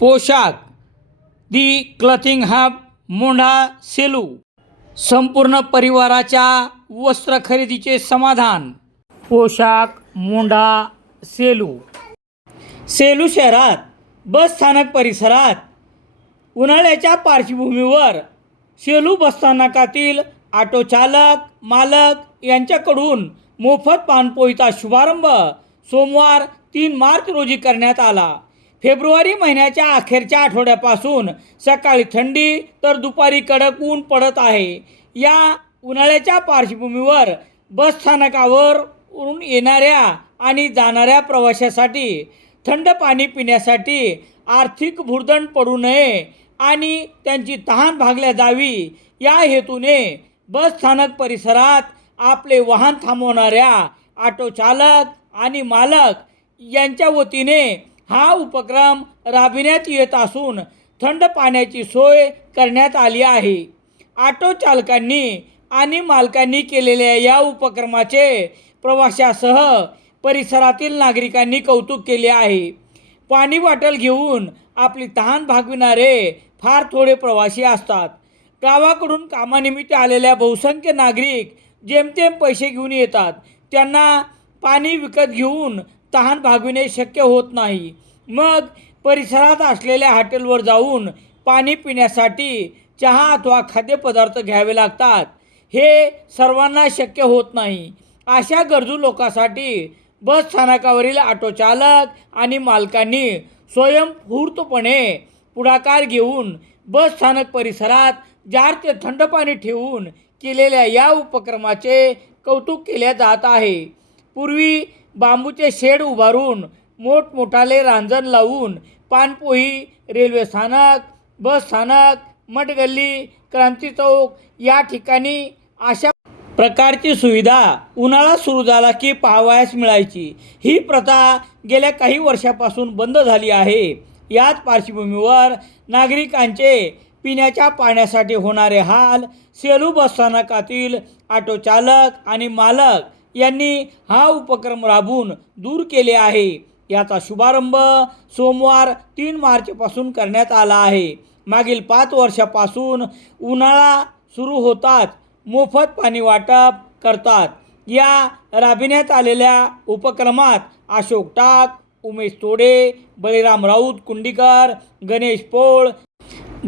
पोशाख. The clothing hub Mondha Selu. संपूर्ण परिवाराच्या वस्त्र खरेदीचे समाधान. पोशाख मोंढा सेलू. सेलू शहरात बस स्थानक परिसरात उन्हाळ्याच्या पार्श्वभूमीवर सेलू बसस्थानकातील ऑटो चालक मालक यांच्याकडून मोफत पानपोईचा शुभारंभ सोमवार तीन मार्च रोजी करण्यात आला. फेब्रुवारी महिन्याच्या अखेरच्या आठवड्यापासून सकाळी थंडी तर दुपारी कडक ऊन पडत आहे. या उन्हाळ्याच्या पार्श्वभूमीवर बसस्थानकावर येणाऱ्या आणि जाणाऱ्या प्रवाशासाठी थंड पाणी पिण्यासाठी आर्थिक भुर्दंड पडू नये आणि त्यांची तहान भागल्या जावी. या हेतूने बस स्थानक परिसरात आपले वाहन थांबवणाऱ्या ऑटो चालक आणि मालक यांच्या वतीने हा उपक्रम राबविण्यात येत असून थंड पाण्याची सोय करण्यात आली आहे. ऑटो चालकांनी आणि मालकांनी केलेल्या या उपक्रमाचे प्रवाशासह परिसरातील नागरिकांनी कौतुक केले आहे. पाणी बॉटल घेऊन आपली तहान भागविणारे फार थोडे प्रवासी असतात. गावाकडून कामानिमित्त आलेल्या बहुसंख्य नागरिक जेमतेम पैसे घेऊन येतात. त्यांना पाणी विकत घेऊन तहान भागविणे शक्य होत नाही. मग परिसरात असलेल्या हॉटेलवर जाऊन पाणी पिण्यासाठी चहा अथवा खाद्यपदार्थ घ्यावे लागतात. हे सर्वांना शक्य होत नाही. अशा गरजू लोकांसाठी बस स्थानकावरील ऑटो चालक आणि मालकांनी स्वयंफूर्तपणे पुढाकार घेऊन बस स्थानक परिसरात जार ते थंड पाणी ठेवून केलेल्या या उपक्रमाचे कौतुक केले जात आहे. पूर्वी बांबूचे शेड उभारून मोठमोठाले रांजण लावून पानपोई रेल्वे स्थानक बस स्थानक मठगल्ली क्रांती चौक या ठिकाणी अशा प्रकारची सुविधा उन्हाळा सुरू झाला की पाहावयास मिळायची. ही प्रथा गेल्या काही वर्षापासून बंद झाली आहे. याच पार्श्वभूमीवर नागरिकांचे पिण्याच्या पाण्यासाठी होणारे हाल सेलू बसस्थानकातील ऑटो चालक आणि मालक यांनी हा उपक्रम राबवून दूर केले आहे. याचा शुभारंभ सोमवार तीन मार्चपासून करण्यात आला आहे. मागील पाच वर्षापासून उन्हाळा सुरू होताच मोफत पाणी वाटप करतात. या राबविण्यात आलेल्या उपक्रमात अशोक टाक उमेश तोडे बळीराम राऊत कुंडीकर गणेश पोळ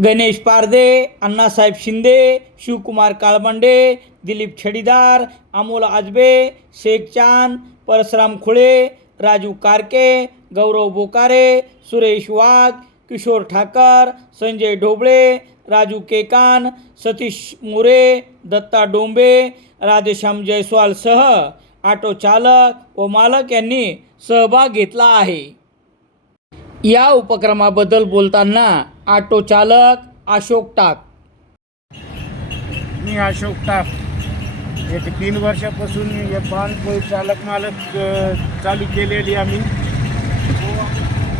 गणेश पारदे अण्णासाहेब शिंदे शिवकुमार काळबंडे दिलीप छडीदार अमोल आजबे शेख चांद परशुराम खुळे राजू कारके गौरव बोकारे सुरेश वाघ किशोर ठाकर संजय ढोबळे राजू केकान सतीश मोरे दत्ता डोंबे राधेश्याम जयस्वालसह ऑटो चालक व मालक यांनी सहभाग घेतला आहे. या उपक्रमाबद्दल बोलताना ऑटो चालक अशोक टाक. मी अशोक टाक. एक तीन वर्षापासून पानपोळी चालक मालक चालू केलेली आम्ही.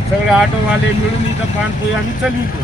सगळे ऑटोवाले मिळून इथं पानपोळी आम्ही चालवितो.